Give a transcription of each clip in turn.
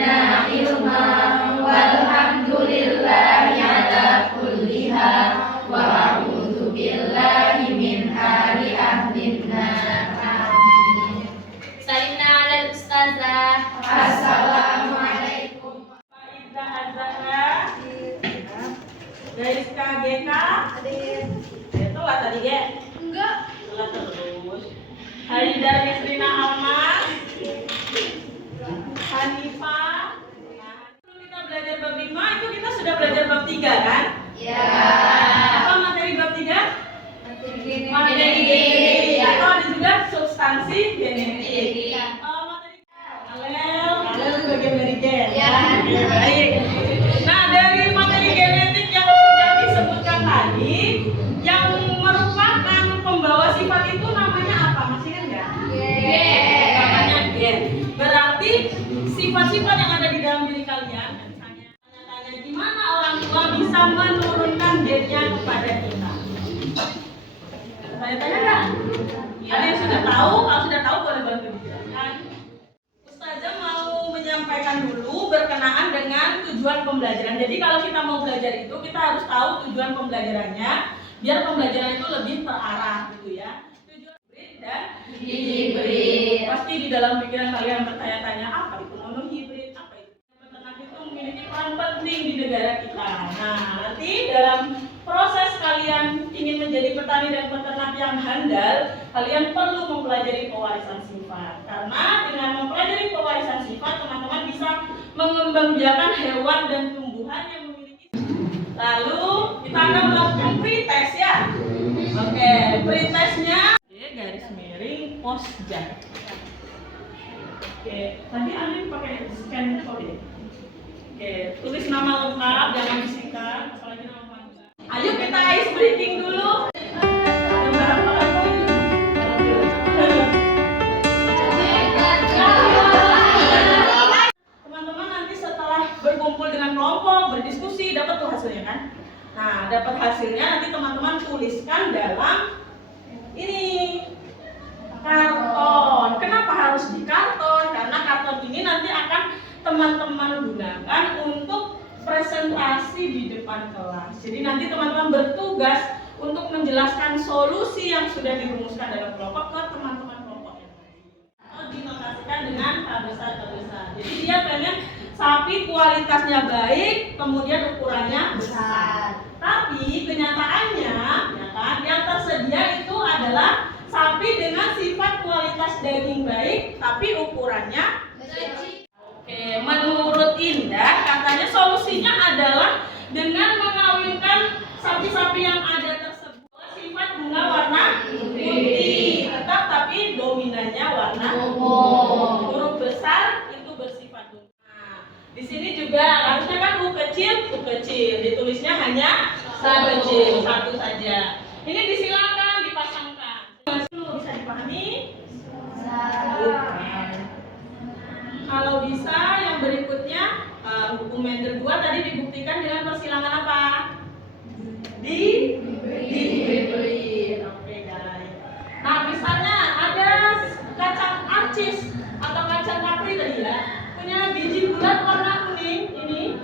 zidna ilma walhamdulillahi ala kulli hal wa a'udzu billahi min hali ahlin nar. Amin. Sayyidina alal ustazah. Assalamualaikum. Faiza Azhara. Dari KGK. Itu lah tadi ya? Enggak. Telah terus. Haida Nisrina Almas. Hanifah. Nah, kita belajar bab 5, itu kita sudah belajar bab 3 kan? Ya. Apa materi bab 3? Materi genetik. Atau ada juga substansi genetik. Ya. Materi alel bagian dari gen. Ya. Oke, baik. Nah, dari materi genetik yang sudah disebutkan tadi, yang merupakan pembawa sifat itu namanya apa? Masih ingat nggak? Gen. Namanya gen. Berarti sifat-sifat yang ada di dalam diri kalian, misalnya tanya-tanya gimana orang tua bisa menurunkan gennya kepada kita. Tanya-tanya nggak? Ada yang sudah tahu? Kalau sudah tahu boleh bantu dijelaskan. Ustazah mau menyampaikan dulu berkenaan dengan tujuan pembelajaran. Jadi kalau kita mau belajar itu kita harus tahu tujuan pembelajarannya, biar pembelajaran itu lebih terarah gitu ya. Tujuan hibrid dan Hibrid. pasti di dalam pikiran kalian bertanya-tanya apa itu monohibrid, apa itu peternak itu memiliki peran penting di negara kita. Nah, nanti dalam proses kalian ingin menjadi petani dan peternak yang handal, kalian perlu mempelajari pewarisan sifat. Karena dengan mempelajari pewarisan sifat, teman-teman bisa mengembangbiakan hewan dan tumbuhan yang memiliki. Lalu kita akan melakukan pretest ya. Oke, pretestnya garis miring posja. Oke, tadi Alin pakai scan code. Oke, tulis nama lengkap, jangan disingkat, apalagi nama panggilan. Ayo kita ice breaking dulu. Gambar apa lagi? Teman-teman nanti setelah berkumpul dengan kelompok, berdiskusi, dapat tuh hasilnya kan? Nah, dapat hasilnya nanti teman-teman tuliskan dalam ini karton. Kenapa harus di karton? Karena karton ini nanti akan teman-teman gunakan untuk presentasi di depan kelas. Jadi nanti teman-teman bertugas untuk menjelaskan solusi yang sudah dirumuskan dalam kelompok ke teman-teman kelompok yang lain. Atau dinotasikan dengan K besar. Jadi dia pengen sapi kualitasnya baik, kemudian ukurannya besar. Tapi kenyataannya, ya kan, yang tersedia itu adalah sapi dengan sifat kualitas daging baik, tapi ukurannya kecil. Oke, menurut Indah, katanya solusinya adalah dengan mengawinkan sapi-sapi yang ada tersebut sifat bunga warna putih, tetap tapi dominannya warna huruf besar itu bersifat bunga. Nah, di sini juga harusnya kan U kecil, ditulisnya hanya kecil, satu saja. Ini disilakan dipasangkan. Bisa dipahami? Kalau bisa, yang berikutnya hukum Mendel 2 tadi dibuktikan dengan persilangan apa? Di hibrid. Oke guys. Nah, misalnya ada kacang arcis atau kacang kapri tadi ya, punya biji bulat warna kuning ini,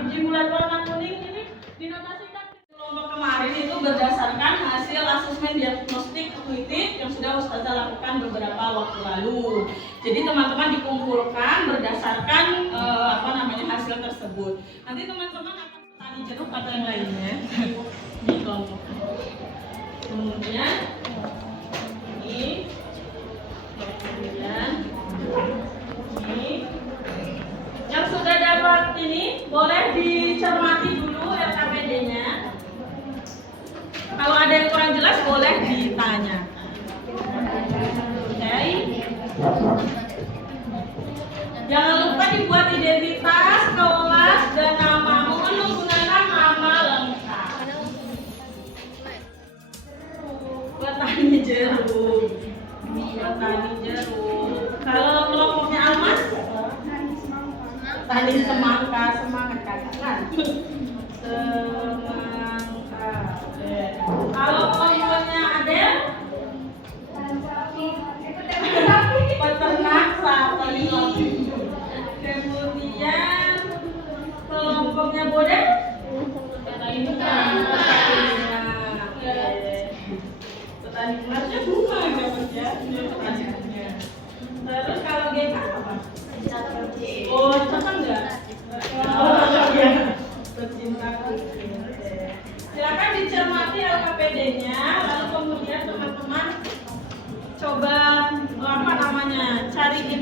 biji bulat warna kuning ini dinotasikan. Kelompok kemarin itu berdasarkan hasil asesmen diagnostik kognitif yang sudah Ustazah lakukan beberapa waktu lalu. Jadi teman-teman dikumpulkan berdasarkan hasil tersebut. Nanti teman-teman akan petani jeruk atau yang lainnya di kelompok. Kemudian ini, yang sudah dapat ini boleh dicermati dulu RKPD-nya. Kalau ada yang kurang jelas boleh ditanya. Oke. Jangan lupa dibuat identitas, kelas, dan namamu menggunakan nama lengkap. Petani jeruk. Kalau kelompoknya Almas? Tani semangka, semangat katakan. Semangka. Kalau kelompoknya Adel? peternak sapi. Kemudian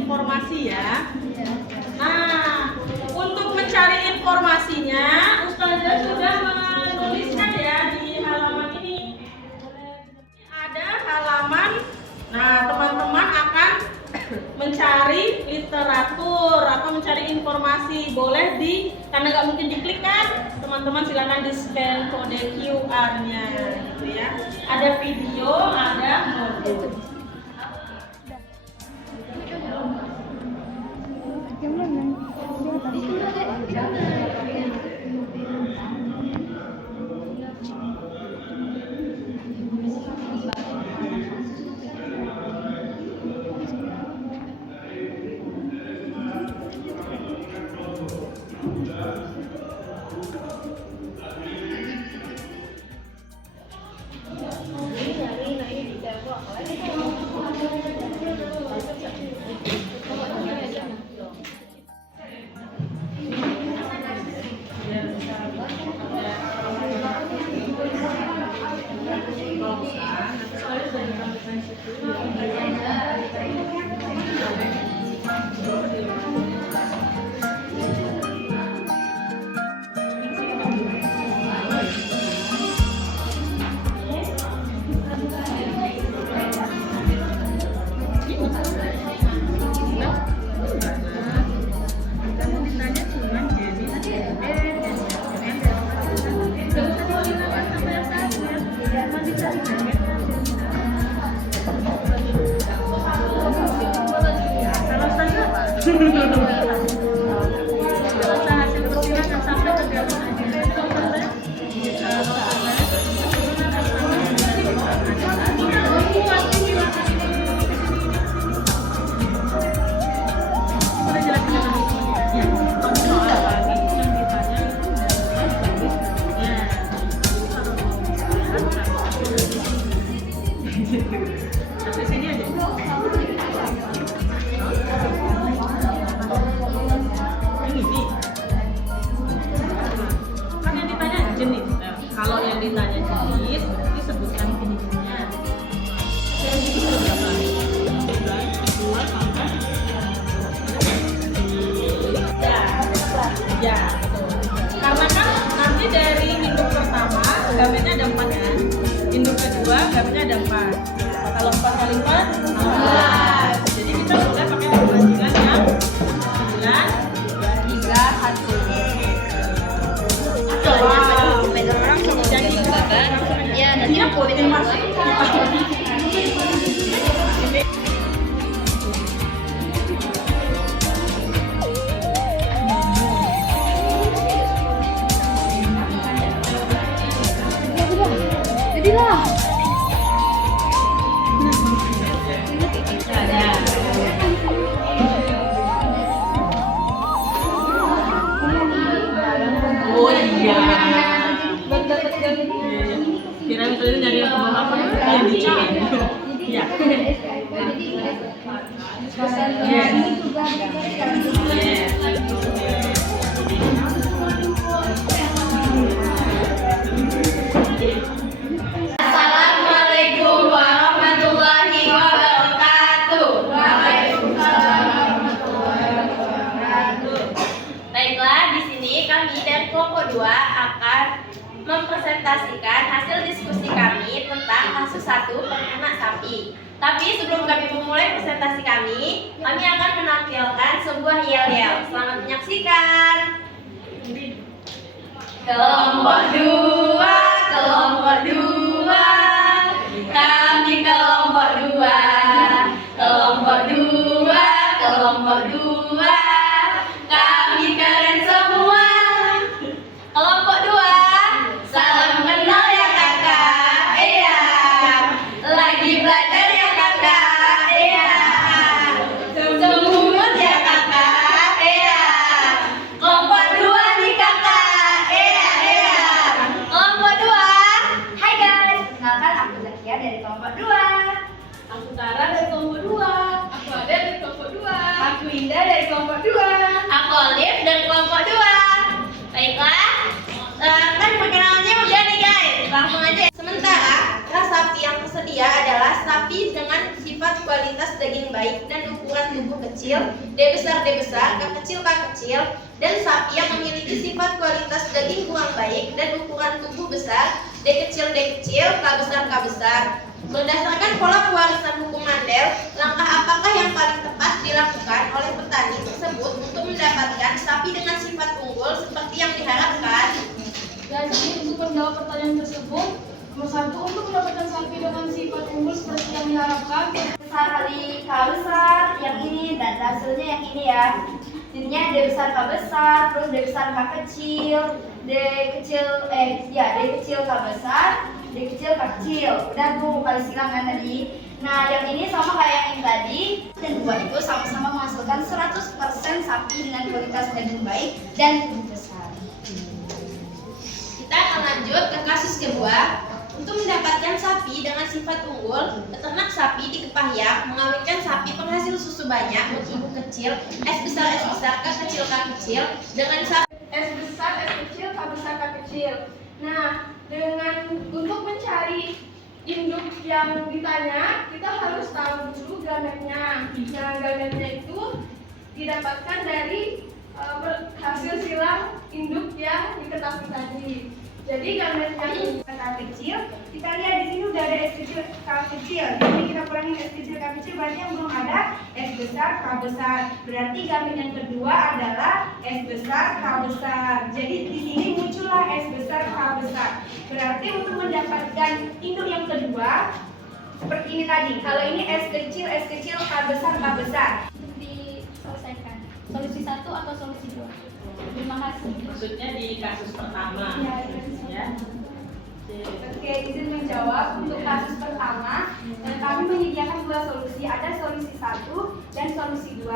informasi ya. Nah, untuk mencari informasinya, Ustazah sudah menuliskan ya di halaman ini. Ada halaman, nah teman-teman akan mencari literatur atau mencari informasi. Boleh karena nggak mungkin diklik kan, teman-teman silakan di scan kode QR-nya gitu ya. Ada video, ada modul. Kalau yang ditanya jenis, disebutkan jenisnya. Ya, karena kan nanti dari induk pertama gametnya ada 4 ya. Induk kedua gametnya ada 4. Kalau 4 kali 4, 16. Jadi kita boleh pakai pembandingan yang 9, 3, 1. Ya, nanti boleh masuk. Jadilah. Oh iya. Kira misalnya nyari yang ke bawah apa? Yang dicari. Iya. Assalamualaikum warahmatullahi wabarakatuh. Waalaikumsalam warahmatullahi wabarakatuh. Baiklah, di sini kami dari kelompok 2 akan mempresentasikan hasil diskusi kami tentang kasus 1 peternak sapi. Tapi sebelum kami memulai presentasi kami akan menampilkan sebuah yel-yel. Selamat menyaksikan. Kelompok 2, kelompok 2, kami kelompok 2, kelompok 2, kelompok 2, kami keren semua. Kelompok 2, salam kenal ya kakak, iya. Lagi belajar ya kakak, iya. Semungut ya kakak, iya. Kelompok 2 nih kakak, iya, iya. Kelompok 2, hai guys, kenalkan aku Zakia dari kelompok 2. Aku Tara dari kelompok 2. Aku Ade dari kelompok 2. Aku Indah dari kelompok 2. Aku Olive dari kelompok 2. Baiklah, kan perkenalannya udah nih guys, langsung aja. Sementara ras sapi yang tersedia adalah sapi dengan sifat sifat kualitas daging baik dan ukuran tubuh kecil, D besar, K kecil, dan sapi yang memiliki sifat kualitas daging kurang baik dan ukuran tubuh besar, D kecil, K besar. Berdasarkan pola pewarisan hukum Mandel, langkah apakah yang paling tepat dilakukan oleh petani tersebut untuk mendapatkan sapi dengan sifat unggul seperti yang diharapkan? Jadi untuk menjawab pertanyaan tersebut, nomor 1, untuk mendapatkan sapi dengan sifat unggul seperti yang diharapkan, Besar kali K besar yang ini dan hasilnya yang ini ya. Jadinya D besar K besar, terus D besar K kecil, D kecil K besar, D kecil K kecil. Udah tuh kali silang kan tadi. Nah yang ini sama kayak yang ini tadi, dan dua itu sama-sama menghasilkan 100% sapi dengan kualitas daging baik dan tubuh besar. Kita akan lanjut ke kasus kedua. Untuk mendapatkan sapi dengan sifat unggul, peternak sapi di Kepahyang mengawinkan sapi penghasil susu banyak bertubuh kecil, S besar, K kecil, dengan sapi S besar, S kecil, K besar, K kecil. Nah, untuk mencari induk yang ditanya, kita harus tahu dulu gametnya. Nah, gametnya itu didapatkan dari hasil silang induk yang diketahui tadi. Jadi gametnya ini K kecil, kita lihat di sini udah ada S kecil K kecil. Jadi kita kurangin S kecil K kecil, berarti yang belum ada S besar K besar. Berarti gamet yang kedua adalah S besar K besar. Jadi di sini muncullah S besar K besar. Berarti untuk mendapatkan induk yang kedua seperti ini tadi. Kalau ini S kecil K besar. diselesaikan. Solusi 1 atau solusi 2? Terima kasih. Maksudnya di kasus pertama. Ya. Oke, izin menjawab untuk kasus pertama. Kami menyediakan dua solusi, ada solusi 1 dan solusi 2.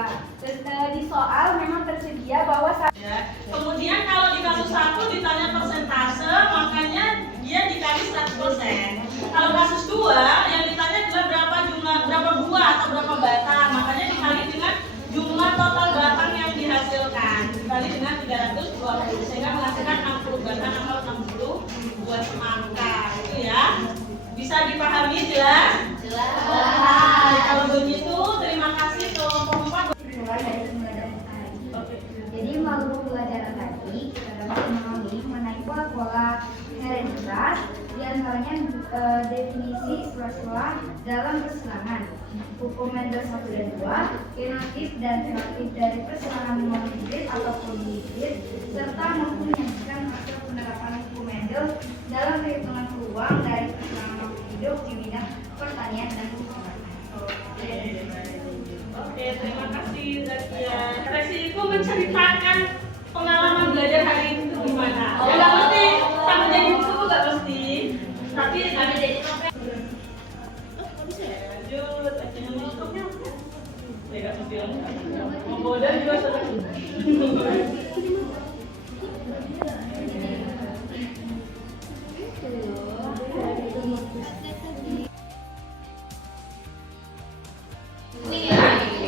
Di soal memang tersedia bahwa Ya. Kemudian kalau di kasus 1 ditanya persentase, makanya dia dikali 100%. Kalau kasus 2 yang ditanya adalah berapa buah atau berapa batang, makanya dikali dengan jumlah total batang yang dihasilkan dikali dengan 320 sehingga menghasilkan 60 batang atau 60 buah semangka. Itu ya. Bisa dipahami jelas? Jelas. Kalau begitu terima kasih kelompok 4. Dimulai dari pembelajaran tadi. Jadi melalui pembelajaran tadi kita dapat memahami mengenai pola-pola inheren beras, diantaranya definisi istilah-istilah dalam persilangan, hukum Mendel 1 dan 2, genotif dan fenotif dari persilangan monohibrid atau polyhibrid, serta menyajikan hasil penerapan hukum Mendel dalam perhitungan peluang dari persilangan makhluk hidup di bidang pertanian dan peternakan. Oke, terima kasih Zakia. Resiku menceritakan pengalaman belajar hari ini itu gimana? Ya nggak mesti sampai jadi buku nggak mesti, tapi ada jadi novel. Bisa ya? Lanjut, akhirnya notepnya apa? Ya nggak mesti mau bodoh juga sudah.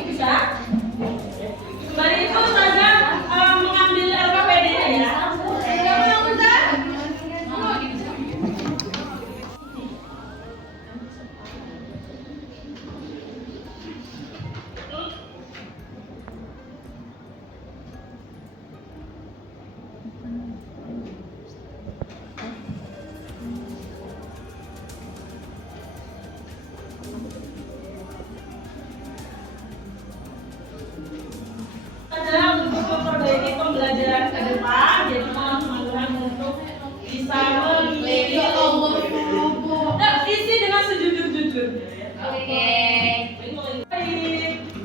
Bisa? Kembali itu saja mengambil LKPD-nya ya. Adalah untuk memperbaiki pembelajaran ke depan, jadi mohon teman-teman untuk bisa memilih isi dengan sejujur-jujurnya ya. Oke.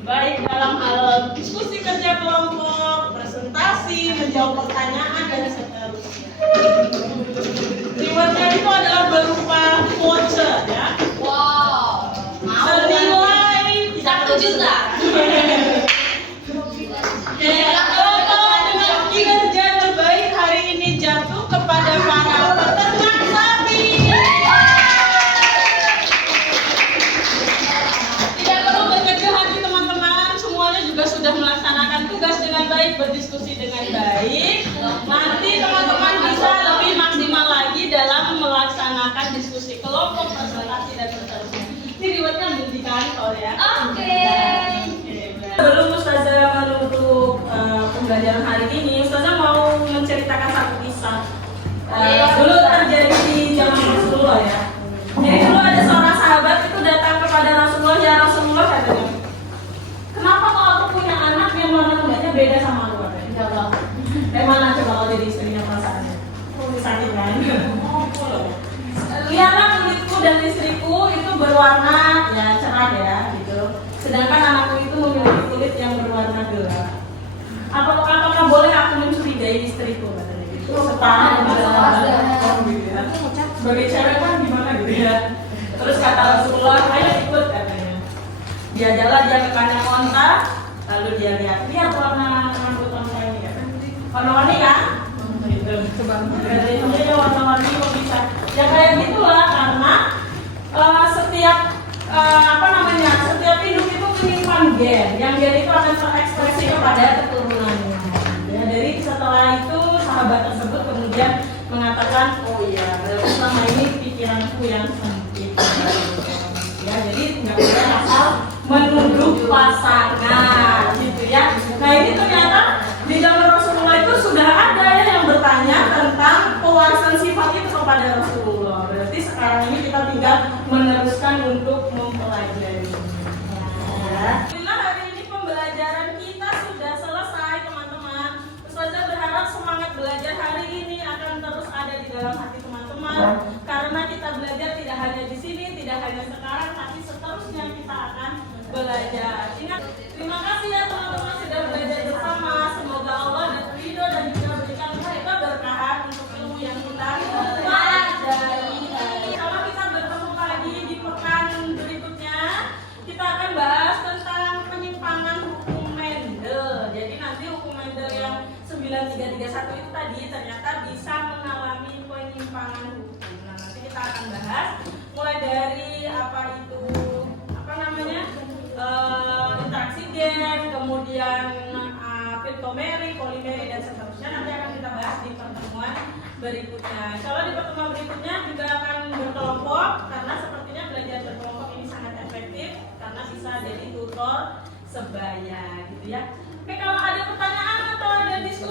Baik dalam hal diskusi kerja kelompok, presentasi, menjawab pertanyaan dan seterusnya. Rewardnya itu adalah berupa voucher ya. Wow. Senilai 1 juta. Kalau dengan kinerja terbaik hari ini jatuh kepada para peternak sapi. Tidak perlu berkecil hati teman-teman, semuanya juga sudah melaksanakan tugas dengan baik, berdiskusi dengan baik. Nanti teman-teman bisa lebih maksimal lagi dalam melaksanakan diskusi kelompok, presentasi dan seterusnya. Ini rewardnya belum di kantor ya. pembelajaran hari ini, Ustazah mau menceritakan satu kisah. Dulu terjadi di zaman Rasulullah ya. Jadi dulu ada seorang sahabat itu datang kepada Rasulullah, ya Rasulullah katanya, kenapa kalau aku punya anak yang warna kulitnya beda sama aku katanya? Ya Allah. Mana coba kalau jadi istrinya perasaannya? Sakit kan? Lihatlah kulitku dan istriku itu berwarna ya cerah ya gitu. Sedangkan anakku itu memiliki kulit yang berwarna gelap. Apakah boleh aku mencurigai istriku katanya gitu? Setara gitu ya. Sebagai cewek kan gimana gitu ya. Terus kata Rasulullah, ayo ikut katanya. Dia jalan dia ke kandang onta, lalu dia lihat warna rambut onta ini ya. Warna-warni kan? Gitu. Dari itu dia warna-warni kok bisa. Ya kayak gitulah karena setiap induk itu menyimpan gen. Yang gen itu akan terekspresi kepada keturunannya. Ya, dari setelah itu sahabat tersebut kemudian mengatakan, oh iya, berarti selama ini pikiranku yang sempit. Ya, jadi nggak boleh asal menuduh pasangan, gitu ya. Nah ini ternyata di zaman Rasulullah itu sudah ada ya yang bertanya tentang pewarisan sifat itu kepada Rasulullah. Berarti sekarang ini kita tinggal meneruskan untuk mempelajari. Alhamdulillah hari ini pembelajaran kita sudah selesai teman-teman. Ustazah berharap semangat belajar hari ini akan terus ada di dalam hati teman-teman. Karena kita belajar tidak hanya di sini, tidak hanya sekarang, tapi seterusnya kita akan belajar. Ingat, terima kasih ya teman-teman sudah belajar bersama. Semoga Allah dan ridho dan juga berikan mereka berkahan untuk ilmu yang kita pelajari. Kalau kita bertemu lagi di pekan berikutnya, kita akan bahas tentang penyimpangan hukum Mendel. Jadi nanti hukum Mendel yang 9331 itu tadi ternyata bisa mengalami penyimpangan hukum. Nah, nanti kita akan bahas mulai dari interaksi gen, kemudian pentomeri, polimeri dan seterusnya. Nanti akan kita bahas di pertemuan berikutnya. Kalau di pertemuan berikutnya juga akan berkelompok karena sepertinya belajar berkelompok ini sangat efektif karena bisa jadi tutor sebaya gitu ya. Oke, kalau ada pertanyaan atau ada diskusi